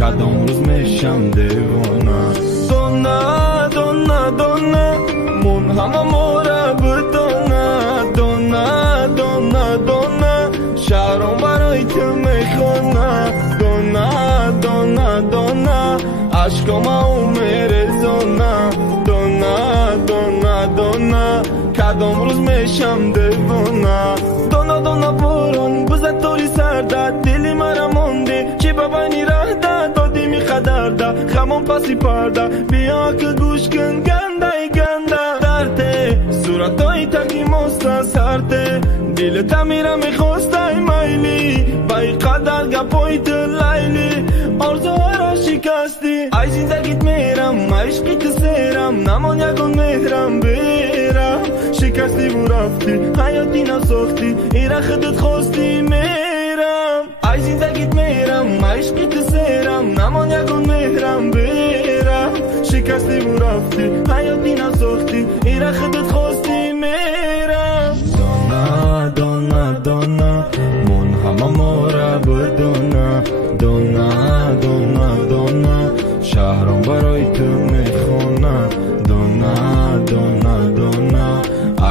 کدام روز میشم دیوانه. دونه دونه دونه منهم مورا بدونه، دونه دونه دونه شهرم برای تو میخونه. دونه دونه دونه عشقم او میرزونه. دونه دونه دونه کدام روز میشم دیوانه. دونه دونه بارون بزد توری سرده، دلی مرا مونده چی ببینی رهده، دادی میخدرده خمون پسی پرده، بیا که گوش کن گنده گنده. درده صورتای تکی مسته سرده، دل تمیره میخواسته میلی، بای قدر گپای تو لیلی، آرزوها را شکستی. ای زندگیت میرم عشقی تو سیرم، نمان یکون مهرم بیرم، شکستی و رفتی حیاتی نساختی، ایره خودت خواستی میرم. ای زندگیت میرم عشقی تو سیرم، نمان یکون مهرم بیرم، شکستی و رفتی حیاتی نساختی، ایره خودت خواستی میرم. دونه دونه دونه منهم مورا بدونه، دونه دونه دونه شهرم برای تو میخونه. دونه دونه دونه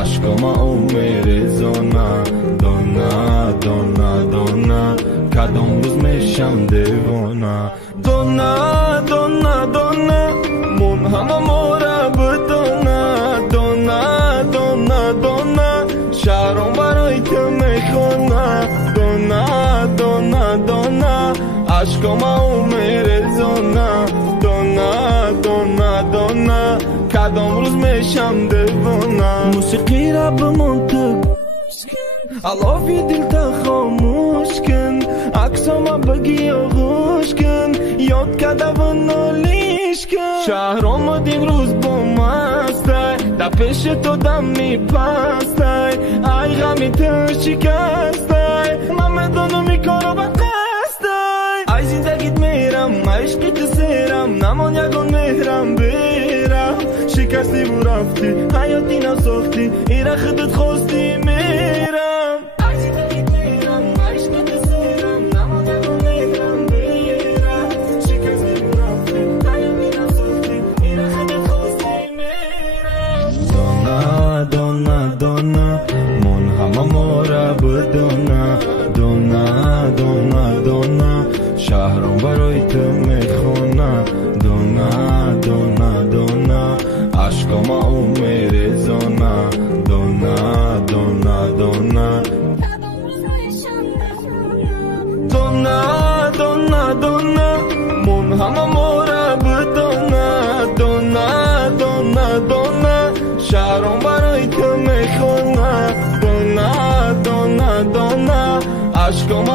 عشقم او میرزونه. دونه دونه دونه کدام روز میشم دیوانه. دونه دونه دونه منهم مورا بدونه، دونه دونه دونه شهرم برای تو میخونه. دونه دونه دونه عشقم او میرزونه. دونه دونه دونه کدام روز میشم دیوانه. موسیقی را به منطق علافی دل تا خاموش کن، عکسام بگی آغوش کن، یاد کده و نالیش کن. شهرام دیم روز با مسته، در پیش تو دم میپسته، ای غمی تو شکسته، من میدونو میکارو به قسته. ای زندگیت میرم عشقی تو سیرم، نمان یکون مهرم بیرم، شکستی و رفتی حیاتی نساختی، ایره خودت خواستی میرم. ای زندگیت میرم عشقی تو سیرم، نمان یکون مهرم بیرم، شکستی و رفتی حیاتی نساختی، ایره خودت خواستی میرم. دونه دونه دونه منهم مورا بدونه، دونه دونه دونه شهرم برای تو میخونه. دونه دونه دونه عشقم او میرزونه. دونه دونه دونه دونه دونه دونه منهم مورا بدونه، دونه دونه دونه شهرم برای تو میخونه. دونه دونه دونه عشقم